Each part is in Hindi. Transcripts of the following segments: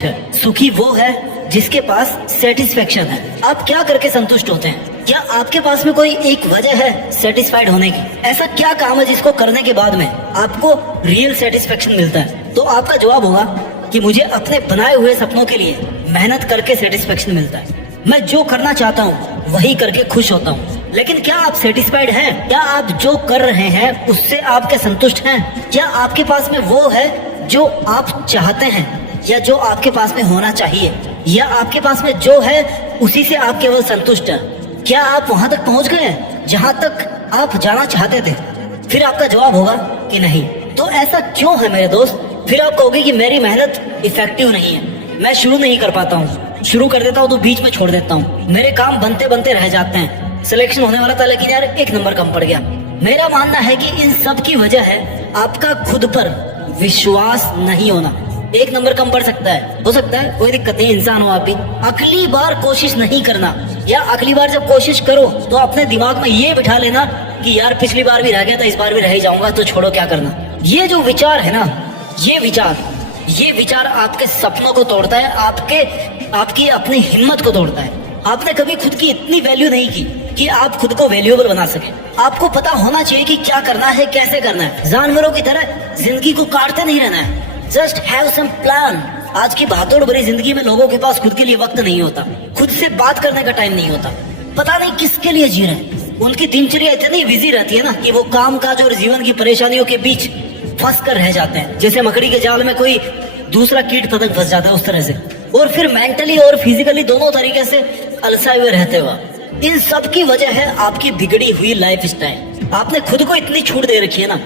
सुखी वो है जिसके पास सेटिस्फेक्शन है। आप क्या करके संतुष्ट होते हैं? क्या आपके पास में कोई एक वजह है सेटिस्फाइड होने की? ऐसा क्या काम है जिसको करने के बाद में आपको रियल सेटिस्फेक्शन मिलता है? तो आपका जवाब होगा कि मुझे अपने बनाए हुए सपनों के लिए मेहनत करके सेटिस्फेक्शन मिलता है। मैं जो करना चाहता हूँ वही करके खुश होता हूँ। लेकिन क्या आप सेटिस्फाइड हैं? क्या आप जो कर रहे हैं उससे आपके संतुष्ट हैं? क्या आपके पास में वो है जो आप चाहते हैं या जो आपके पास में होना चाहिए, या आपके पास में जो है उसी से आप केवल संतुष्ट हैं? क्या आप वहां तक पहुंच गए हैं जहां तक आप जाना चाहते थे? फिर आपका जवाब होगा कि नहीं। तो ऐसा क्यों है मेरे दोस्त? फिर आप कहोगे कि मेरी मेहनत इफेक्टिव नहीं है, मैं शुरू नहीं कर पाता हूँ, शुरू कर देता हूँ तो बीच में छोड़ देता हूँ, मेरे काम बनते बनते रह जाते हैं, सिलेक्शन होने वाला था लेकिन यार 1 नंबर कम पड़ गया। मेरा मानना है कि इन सब की वजह है आपका खुद पर विश्वास नहीं होना। 1 नंबर कम पड़ सकता है, हो सकता है, कोई दिक्कत नहीं, इंसान हो आप भी। अगली बार कोशिश नहीं करना, या अगली बार जब कोशिश करो तो अपने दिमाग में ये बिठा लेना कि यार पिछली बार भी रह गया था, इस बार भी रह ही जाऊंगा, तो छोड़ो क्या करना। ये जो विचार है ना, ये विचार आपके सपनों को तोड़ता है, आपकी अपनी हिम्मत को तोड़ता है। आपने कभी खुद की इतनी वैल्यू नहीं की कि आप खुद को वैल्यूएबल बना सके। आपको पता होना चाहिए कि क्या करना है, कैसे करना है। जानवरों की तरह जिंदगी को काटते नहीं रहना है। Just have some plan. आज की भागदौड़ भरी जिंदगी में लोगों के पास खुद के लिए वक्त नहीं होता, खुद से बात करने का टाइम नहीं होता, पता नहीं किसके लिए जी रहे हैं। उनकी दिनचर्या इतनी बिजी रहती है ना कि वो काम काज और जीवन की परेशानियों के बीच फंस कर रह जाते हैं, जैसे मकड़ी के जाल में कोई दूसरा कीट पतंग फंस जाता है उस तरह से। और फिर मेंटली और फिजिकली दोनों तरीके से अलसाए हुए रहते हो। इन सब की वजह है आपकी बिगड़ी हुई लाइफ स्टाइल। आपने खुद को इतनी छूट दे रखी है ना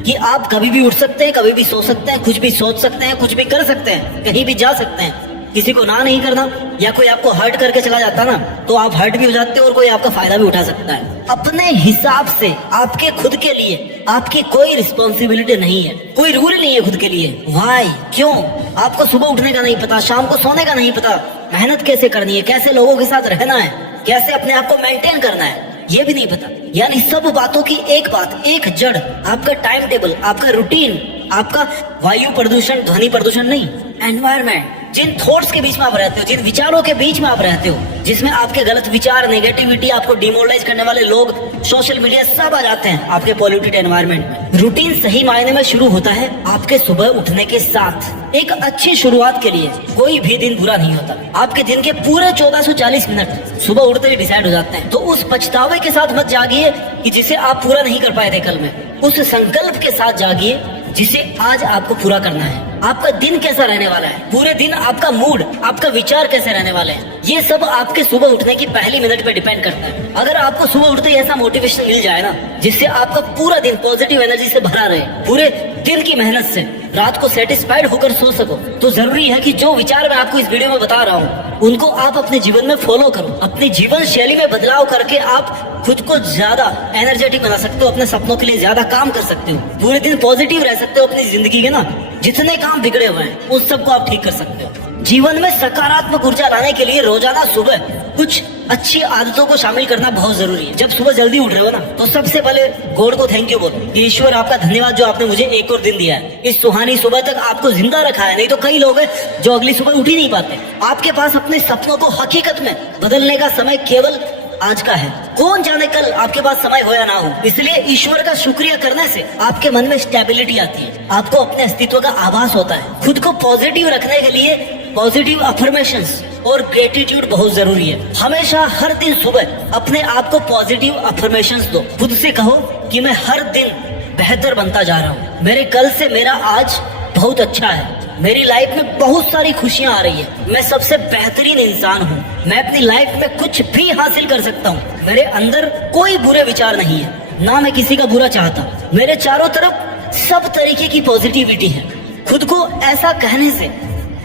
कि आप कभी भी उठ सकते हैं, कभी भी सो सकते हैं, कुछ भी सोच सकते हैं, कुछ भी कर सकते हैं, कहीं भी जा सकते हैं। किसी को ना नहीं करना, या कोई आपको हर्ट करके चला जाता ना तो आप हर्ट भी हो जाते हो और कोई आपका फायदा भी उठा सकता है। अपने हिसाब से आपके खुद के लिए आपकी कोई रिस्पॉन्सिबिलिटी नहीं है, कोई रूल नहीं है खुद के लिए। वाई? क्यों? आपको सुबह उठने का नहीं पता, शाम को सोने का नहीं पता, मेहनत कैसे करनी है, कैसे लोगों के साथ रहना है, कैसे अपने आप को मेंटेन करना है, ये भी नहीं पता। यानी सब बातों की एक बात, एक जड़, आपका टाइम टेबल, आपका रूटीन, आपका वायु प्रदूषण, ध्वनि प्रदूषण नहीं, एनवायरमेंट। जिन थॉट्स के बीच में आप रहते हो, जिन विचारों के बीच में आप रहते हो, जिसमें आपके गलत विचार, नेगेटिविटी, आपको डिमोरलाइज करने वाले लोग, सोशल मीडिया, सब आ जाते हैं आपके पॉल्यूटेड एनवायरमेंट में। रूटीन सही मायने में शुरू होता है आपके सुबह उठने के साथ। एक अच्छी शुरुआत के लिए कोई भी दिन बुरा नहीं होता। आपके दिन के पूरे 1440 मिनट सुबह उठते ही डिसाइड हो जाते हैं। तो उस पछतावे के साथ मत जागिए कि जिसे आप पूरा नहीं कर पाए थे कल में, उस संकल्प के साथ जागिए जिसे आज आपको पूरा करना है। आपका दिन कैसा रहने वाला है, पूरे दिन आपका मूड, आपका विचार कैसे रहने वाले हैं, ये सब आपके सुबह उठने की पहली मिनट पे डिपेंड करता है। अगर आपको सुबह उठते ही ऐसा मोटिवेशन मिल जाए ना जिससे आपका पूरा दिन पॉजिटिव एनर्जी से भरा रहे, पूरे दिन की मेहनत से रात को सेटिस्फाइड होकर सो सको, तो जरूरी है कि जो विचार मैं आपको इस वीडियो में बता रहा हूँ उनको आप अपने जीवन में फॉलो करो। अपनी जीवन शैली में बदलाव करके आप खुद को ज्यादा एनर्जेटिक बना सकते हो, अपने सपनों के लिए ज्यादा काम कर सकते हो, पूरे दिन पॉजिटिव रह सकते हो। अपनी जिंदगी के ना जितने काम बिगड़े हुए हैं उस सबको आप ठीक कर सकते हो। जीवन में सकारात्मक ऊर्जा लाने के लिए रोजाना सुबह कुछ अच्छी आदतों को शामिल करना बहुत जरूरी है। जब सुबह जल्दी उठ रहे हो ना तो सबसे पहले गॉड को थैंक यू बोलो कि ईश्वर आपका धन्यवाद जो आपने मुझे एक और दिन दिया है, इस सुहानी सुबह तक आपको जिंदा रखा है। नहीं तो कई लोग हैं जो अगली सुबह उठ ही नहीं पाते। आपके पास अपने सपनों को हकीकत में बदलने का समय केवल आज का है। कौन जाने कल आपके पास समय हो या ना हो। इसलिए ईश्वर का शुक्रिया करने से आपके मन में स्टेबिलिटी आती है, आपको अपने अस्तित्व का आभास होता है। खुद को पॉजिटिव रखने के लिए पॉजिटिव अफर्मेशंस और ग्रेटिट्यूड बहुत जरूरी है। हमेशा हर दिन सुबह अपने आप को पॉजिटिव अफर्मेशंस दो। खुद से कहो कि मैं हर दिन बेहतर बनता जा रहा हूँ, मेरे कल से मेरा आज बहुत अच्छा है, मेरी लाइफ में बहुत सारी खुशियां आ रही है, मैं सबसे बेहतरीन इंसान हूँ, मैं अपनी लाइफ में कुछ भी हासिल कर सकता हूँ, मेरे अंदर कोई बुरे विचार नहीं है, ना मैं किसी का बुरा चाहता, मेरे चारों तरफ सब तरीके की पॉजिटिविटी है। खुद को ऐसा कहने से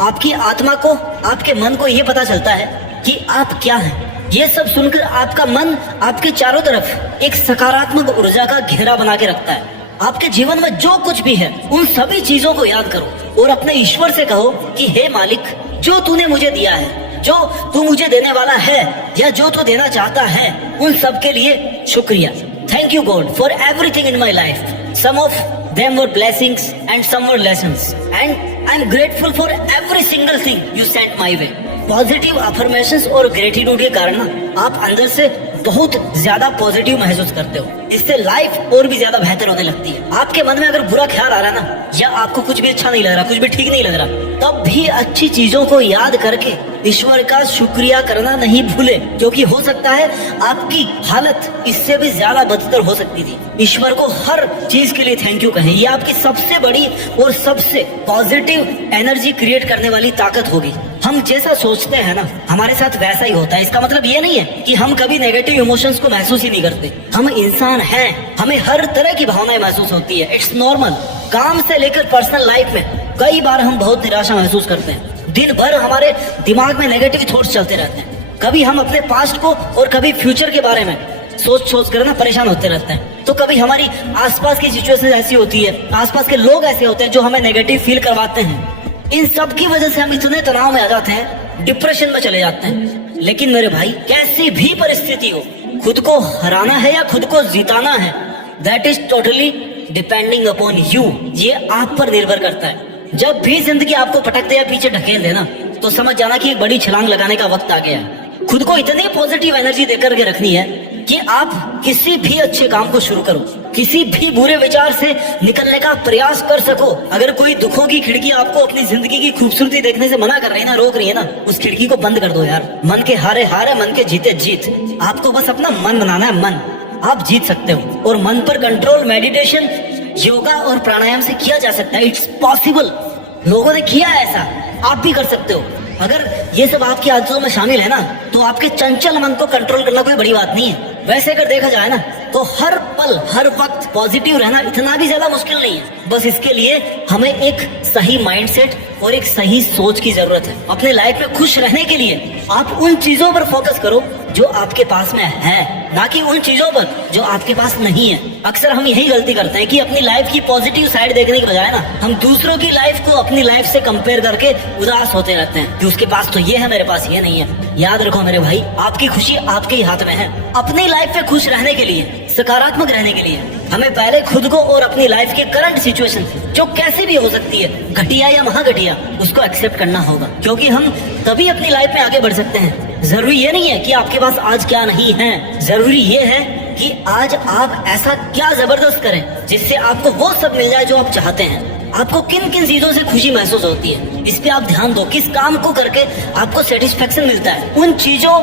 आपकी आत्मा को, आपके मन को ये पता चलता है कि आप क्या हैं। ये सब सुनकर आपका मन आपके चारों तरफ एक सकारात्मक ऊर्जा का घेरा बना के रखता है। आपके जीवन में जो कुछ भी है उन सभी चीजों को याद करो और अपने ईश्वर से कहो कि हे मालिक, जो तूने मुझे दिया है, जो तू मुझे देने वाला है या जो तू देना चाहता है, उन सब के लिए शुक्रिया। Thank you God for everything in my life. Some of them were blessings and some were lessons, and I am grateful for every single thing you sent my way. Positive affirmations और ग्रेटिट्यूड के कारण ना आप अंदर से बहुत ज्यादा पॉजिटिव महसूस करते हो। इससे लाइफ और भी ज्यादा बेहतर होने लगती है। आपके मन में अगर बुरा ख्याल आ रहा है ना, या आपको कुछ भी अच्छा नहीं लग रहा, कुछ भी ठीक नहीं लग रहा, तब भी अच्छी चीजों को याद करके ईश्वर का शुक्रिया करना नहीं भूले, क्योंकि हो सकता है आपकी हालत इससे भी ज्यादा बदतर हो सकती थी। ईश्वर को हर चीज के लिए थैंक यू कहें। ये आपकी सबसे बड़ी और सबसे पॉजिटिव एनर्जी क्रिएट करने वाली ताकत होगी। हम जैसा सोचते हैं ना, हमारे साथ वैसा ही होता है। इसका मतलब ये नहीं है कि हम कभी नेगेटिव इमोशंस को महसूस ही नहीं करते। हम इंसान हैं, हमें हर तरह की भावनाएं महसूस होती है। It's normal. काम से लेकर पर्सनल लाइफ में कई बार हम बहुत निराशा महसूस करते हैं। दिन भर हमारे दिमाग में नेगेटिव थॉट्स चलते रहते हैं। कभी हम अपने पास्ट को और कभी फ्यूचर के बारे में सोच सोच कर ना परेशान होते रहते हैं। तो कभी हमारी आसपास की सिचुएशन ऐसी होती है, आसपास के लोग ऐसे होते हैं जो हमें नेगेटिव फील करवाते हैं। इन सब की वजह से हम इतने तनाव में आ जाते हैं, डिप्रेशन में चले जाते हैं। लेकिन मेरे भाई, कैसी भी परिस्थिति हो, खुद को हराना है या खुद को जिताना है, that is totally depending upon you. ये आप पर निर्भर करता है। जब भी जिंदगी आपको पटक दे या पीछे ढकेल दे ना, तो समझ जाना कि एक बड़ी छलांग लगाने का वक्त आ गया है। खुद को इतनी पॉजिटिव एनर्जी देकर के रखनी है कि आप किसी भी अच्छे काम को शुरू करो, किसी भी बुरे विचार से निकलने का प्रयास कर सको। अगर कोई दुखों की खिड़की आपको अपनी जिंदगी की खूबसूरती देखने से मना कर रही है ना, रोक रही है ना, उस खिड़की को बंद कर दो यार। मन के हारे हार है, मन के जीते जीत। आपको बस अपना मन बनाना है। मन आप जीत सकते हो। और मन पर कंट्रोल मेडिटेशन, योगा और प्राणायाम से किया जा सकता है। It's possible. लोगों ने किया है ऐसा, आप भी कर सकते हो। अगर ये सब आपकी आदतों में शामिल है ना, तो आपके चंचल मन को कंट्रोल करना कोई बड़ी बात नहीं है। वैसे अगर देखा जाए ना, तो हर पल हर वक्त पॉजिटिव रहना इतना भी ज्यादा मुश्किल नहीं है। बस इसके लिए हमें एक सही माइंडसेट और एक सही सोच की जरूरत है। अपने लाइफ में खुश रहने के लिए आप उन चीजों पर फोकस करो जो आपके पास में है, ना कि उन चीजों पर जो आपके पास नहीं है। अक्सर हम यही गलती करते हैं कि अपनी लाइफ की पॉजिटिव साइड देखने के बजाय ना, हम दूसरों की लाइफ को अपनी लाइफ से कंपेयर करके उदास होते रहते हैं कि उसके पास तो ये है, मेरे पास ये नहीं है। याद रखो मेरे भाई, आपकी खुशी आपके ही हाथ में है। अपनी लाइफ में खुश रहने के लिए, सकारात्मक रहने के लिए, हमें पहले खुद को और अपनी लाइफ के करंट सिचुएशन, जो कैसी भी हो सकती है, घटिया या महाघटिया, उसको एक्सेप्ट करना होगा। क्योंकि हम तभी अपनी लाइफ में आगे बढ़ सकते हैं। जरूरी ये नहीं है कि आपके पास आज क्या नहीं है, जरूरी ये है कि आज आप ऐसा क्या जबरदस्त करें जिससे आपको वो सब मिल जाए जो आप चाहते हैं। आपको किन किन चीजों से खुशी महसूस होती है, इस पे आप ध्यान दो। किस काम को करके आपको सेटिस्फेक्शन मिलता है, उन चीजों,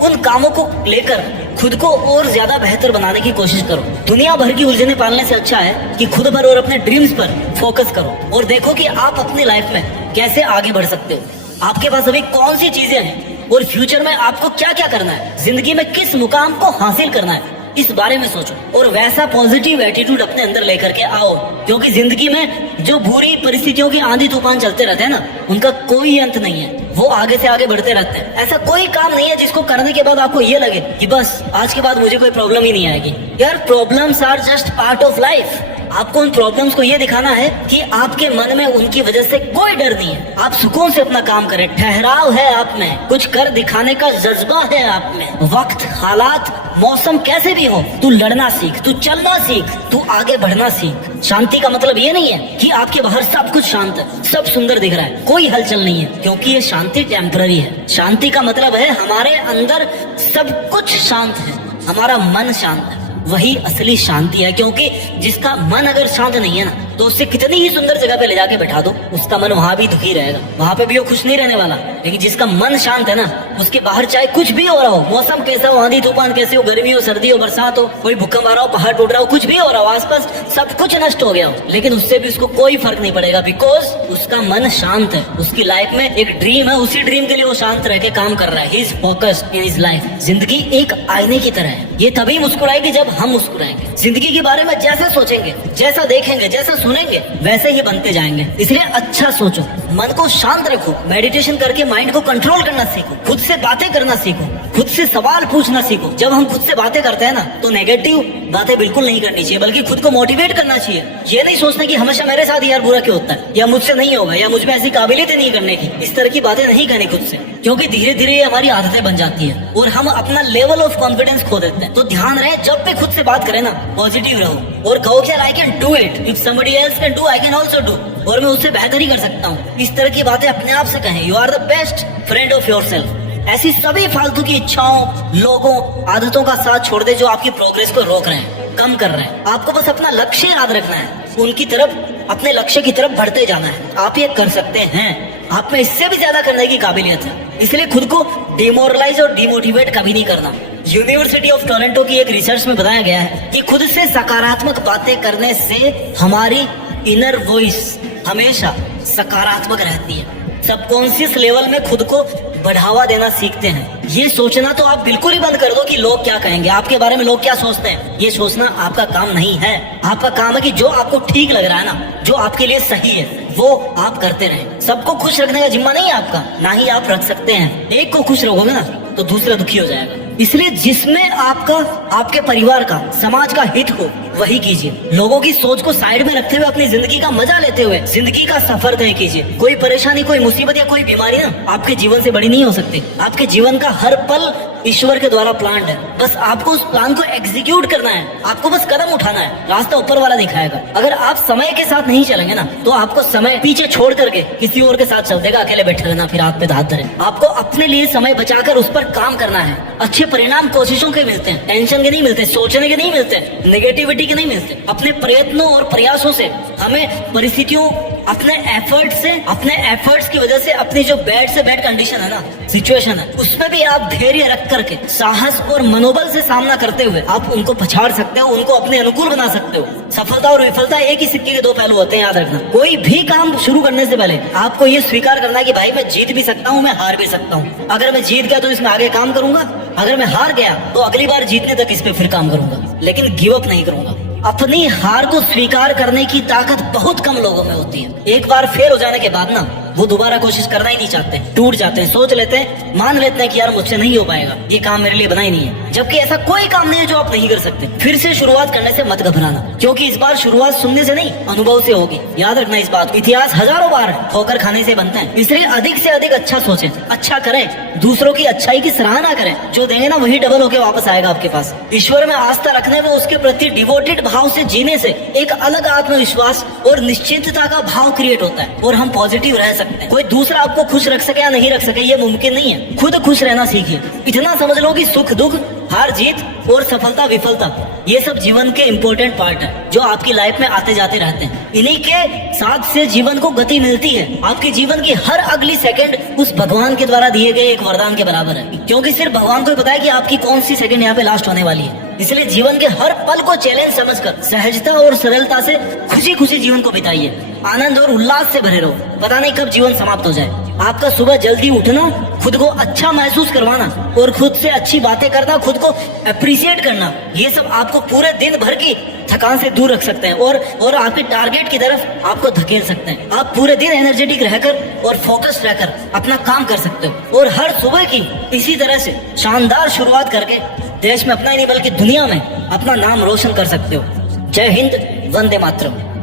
उन कामों को लेकर खुद को और ज्यादा बेहतर बनाने की कोशिश करो। दुनिया भर की उलझने पालने से अच्छा है कि खुद पर और अपने ड्रीम्स पर फोकस करो और देखो कि आप अपनी लाइफ में कैसे आगे बढ़ सकते हो। आपके पास अभी कौन सी चीजें हैं और फ्यूचर में आपको क्या क्या करना है, जिंदगी में किस मुकाम को हासिल करना है, इस बारे में सोचो और वैसा पॉजिटिव एटीट्यूड अपने अंदर लेकर के आओ। क्योंकि जिंदगी में जो बुरी परिस्थितियों के आंधी तूफान चलते रहते हैं ना, उनका कोई अंत नहीं है। वो आगे से आगे बढ़ते रहते हैं। ऐसा कोई काम नहीं है जिसको करने के बाद आपको ये लगे कि बस आज के बाद मुझे कोई प्रॉब्लम ही नहीं आएगी। यार, problems are just part of life. आपको उन प्रॉब्लम्स को ये दिखाना है कि आपके मन में उनकी वजह से कोई डर नहीं है। आप सुकून से अपना काम करें, ठहराव है आप में, कुछ कर दिखाने का जज्बा है आप में। वक्त, हालात, मौसम कैसे भी हो, तू लड़ना सीख, तू चलना सीख, तू आगे बढ़ना सीख। शांति का मतलब ये नहीं है कि आपके बाहर सब कुछ शांत है, सब सुंदर दिख रहा है, कोई हलचल नहीं है, क्योंकि ये शांति टेम्पररी है। शांति का मतलब है हमारे अंदर सब कुछ शांत है, हमारा मन शांत है, वही असली शांति है। क्योंकि जिसका मन अगर शांत नहीं है ना, तो उससे कितनी ही सुंदर जगह पे ले जाके बैठा दो, उसका मन वहां भी दुखी रहेगा, वहां पे भी वो खुश नहीं रहने वाला। लेकिन जिसका मन शांत है ना, उसके बाहर चाहे कुछ भी हो रहा हो, मौसम कैसा हो, आंधी तूफान कैसे हो, गर्मी हो, सर्दी हो, बरसात हो, कोई भूकंप आ रहा हो, पहाड़ टूट रहा हो, कुछ भी हो रहा हो, आसपास सब कुछ नष्ट हो गया हो, लेकिन उससे भी उसको कोई फर्क नहीं पड़ेगा, बिकॉज उसका मन शांत है। उसकी लाइफ में एक ड्रीम है, उसी ड्रीम के लिए वो शांत रह के काम कर रहा है। He is focused in his life. जिंदगी एक आईने की तरह है, ये तभी मुस्कुराएगी जब हम मुस्कुराएंगे। जिंदगी के बारे में जैसे सोचेंगे, जैसा देखेंगे, जैसा सुनेंगे, वैसे ही बनते जाएंगे। इसलिए अच्छा सोचो, मन को शांत रखो, मेडिटेशन करके माइंड को कंट्रोल करना सीखो, खुद से बातें करना सीखो, खुद से सवाल पूछना सीखो। जब हम खुद से बातें करते हैं ना, तो नेगेटिव बातें बिल्कुल नहीं करनी चाहिए, बल्कि खुद को मोटिवेट करना चाहिए। ये नहीं सोचना कि हमेशा मेरे साथ यार बुरा क्यों होता है, या मुझसे नहीं होगा, या मुझ में ऐसी काबिलियत नहीं करने की। इस तरह की बातें नहीं करनी खुद से, क्योंकि धीरे धीरे ये हमारी आदतें बन जाती है और हम अपना लेवल ऑफ कॉन्फिडेंस खो देते हैं। तो ध्यान रहे, जब भी खुद से बात करें ना, पॉजिटिव रहो और कहो कि I can do it, if somebody else can do, I can also do. और मैं उससे बेहतर ही कर सकता हूँ। इस तरह की बातें अपने आप से कहें। You are the best friend of yourself. ऐसी सभी फालतू की इच्छाओं, लोगों, आदतों का साथ छोड़ दे जो आपकी प्रोग्रेस को रोक रहे हैं, कम कर रहे हैं। आपको बस अपना लक्ष्य याद रखना है, उनकी तरफ, अपने लक्ष्य की तरफ बढ़ते जाना है। आप ये कर सकते हैं। आप में इससे भी ज्यादा करने की काबिलियत है, इसलिए खुद को डिमोरलाइज और डिमोटिवेट कभी नहीं करना। यूनिवर्सिटी ऑफ टोरंटो की एक रिसर्च में बताया गया है कि खुद से सकारात्मक बातें करने से हमारी इनर वॉइस हमेशा सकारात्मक रहती है। सबकॉन्शियस लेवल में खुद को बढ़ावा देना सीखते हैं। ये सोचना तो आप बिल्कुल ही बंद कर दो कि लोग क्या कहेंगे, आपके बारे में लोग क्या सोचते हैं। ये सोचना आपका काम नहीं है। आपका काम है कि जो आपको ठीक लग रहा है ना, जो आपके लिए सही है, वो आप करते रहें। सबको खुश रखने का जिम्मा नहीं है आपका, ना ही आप रख सकते हैं। एक को खुश रखोगे ना तो दूसरा दुखी हो जाएगा। इसलिए जिसमें आपका, आपके परिवार का, समाज का हित हो वही कीजिए। लोगों की सोच को साइड में रखते हुए अपनी जिंदगी का मजा लेते हुए जिंदगी का सफर तय कीजिए। कोई परेशानी, कोई मुसीबत या कोई बीमारी ना आपके जीवन से बड़ी नहीं हो सकती। आपके जीवन का हर पल ईश्वर के द्वारा प्लान्ड है। बस आपको उस प्लान को एग्जीक्यूट करना है। आपको बस कदम उठाना है, रास्ता ऊपर वाला दिखाएगा। अगर आप समय के साथ नहीं चलेंगे ना तो आपको समय पीछे छोड़ करके किसी और के साथ चल देगा। अकेले बैठे रहना, फिर हाथ पे हाथ धरे। आपको अपने लिए समय बचाकर उस पर काम करना है। अच्छे परिणाम कोशिशों के मिलते हैं, टेंशन के नहीं मिलते, सोचने के नहीं मिलते, नेगेटिविटी के नहीं मिलते। अपने प्रयत्नों और प्रयासों से हमें परिस्थितियों, अपने एफर्ट्स की वजह से अपनी जो बैड से बैड कंडीशन है ना, सिचुएशन है, उसमें भी आप धैर्य रख करके, साहस और मनोबल से सामना करते हुए आप उनको पछाड़ सकते हो, उनको अपने अनुकूल बना सकते हो। सफलता और विफलता एक ही सिक्के के दो पहलू होते हैं, याद रखना। कोई भी काम शुरू करने से पहले आपको ये स्वीकार करना है कि भाई मैं जीत भी सकता हूँ, मैं हार भी सकता हूँ। अगर मैं जीत गया तो इसमें आगे काम करूंगा, अगर मैं हार गया तो अगली बार जीतने तक इस पे फिर काम करूंगा, लेकिन गिव अप नहीं करूंगा। अपनी हार को स्वीकार करने की ताकत बहुत कम लोगों में होती है। एक बार फेल हो जाने के बाद ना वो दोबारा कोशिश करना ही नहीं चाहते, टूट जाते हैं, सोच लेते हैं, मान लेते हैं कि यार मुझसे नहीं हो पाएगा, ये काम मेरे लिए बना ही नहीं है। जबकि ऐसा कोई काम नहीं है जो आप नहीं कर सकते। फिर से शुरुआत करने से मत घबराना, क्योंकि इस बार शुरुआत सुनने से नहीं, अनुभव से होगी। याद रखना इस बात। इतिहास हजारों बार ठोकर खाने से बनता है। इसलिए अधिक से अधिक अच्छा सोचें, अच्छा करें, दूसरों की अच्छाई की सराहना करें। जो देंगे ना वही डबल होके वापस आएगा आपके पास। ईश्वर में आस्था रखने व उसके प्रति डिवोटेड भाव से जीने से एक अलग आत्मविश्वास और निश्चिंतता का भाव क्रिएट होता है और हम पॉजिटिव रह सकते हैं। कोई दूसरा आपको खुश रख सके या नहीं रख सके ये मुमकिन नहीं है। खुद खुश रहना सीखिए। इतना समझ लो कि सुख दुख, हार जीत और सफलता विफलता ये सब जीवन के इम्पोर्टेंट पार्ट है जो आपकी लाइफ में आते जाते रहते हैं। इन्हीं के साथ से जीवन को गति मिलती है। आपके जीवन की हर अगली सेकंड उस भगवान के द्वारा दिए गए एक वरदान के बराबर है, क्योंकि सिर्फ भगवान को ही पता है कि आपकी कौन सी सेकंड यहाँ पे लास्ट होने वाली है। इसलिए जीवन के हर पल को चैलेंज समझकर सहजता और सरलता से खुशी खुशी जीवन को बिताइए। आनंद और उल्लास से भरे रहो। पता नहीं कब जीवन समाप्त हो जाए। आपका सुबह जल्दी उठना, खुद को अच्छा महसूस करवाना और खुद से अच्छी बातें करना, खुद को अप्रिशिएट करना, ये सब आपको पूरे दिन भर की थकान से दूर रख सकते हैं और आपके टारगेट की तरफ आपको धकेल सकते हैं। आप पूरे दिन एनर्जेटिक रहकर और फोकस्ड रहकर अपना काम कर सकते हो और हर सुबह की इसी तरह से शानदार शुरुआत करके देश में अपना ही नहीं बल्कि दुनिया में अपना नाम रोशन कर सकते हो। जय हिंद, वंदे मातरम।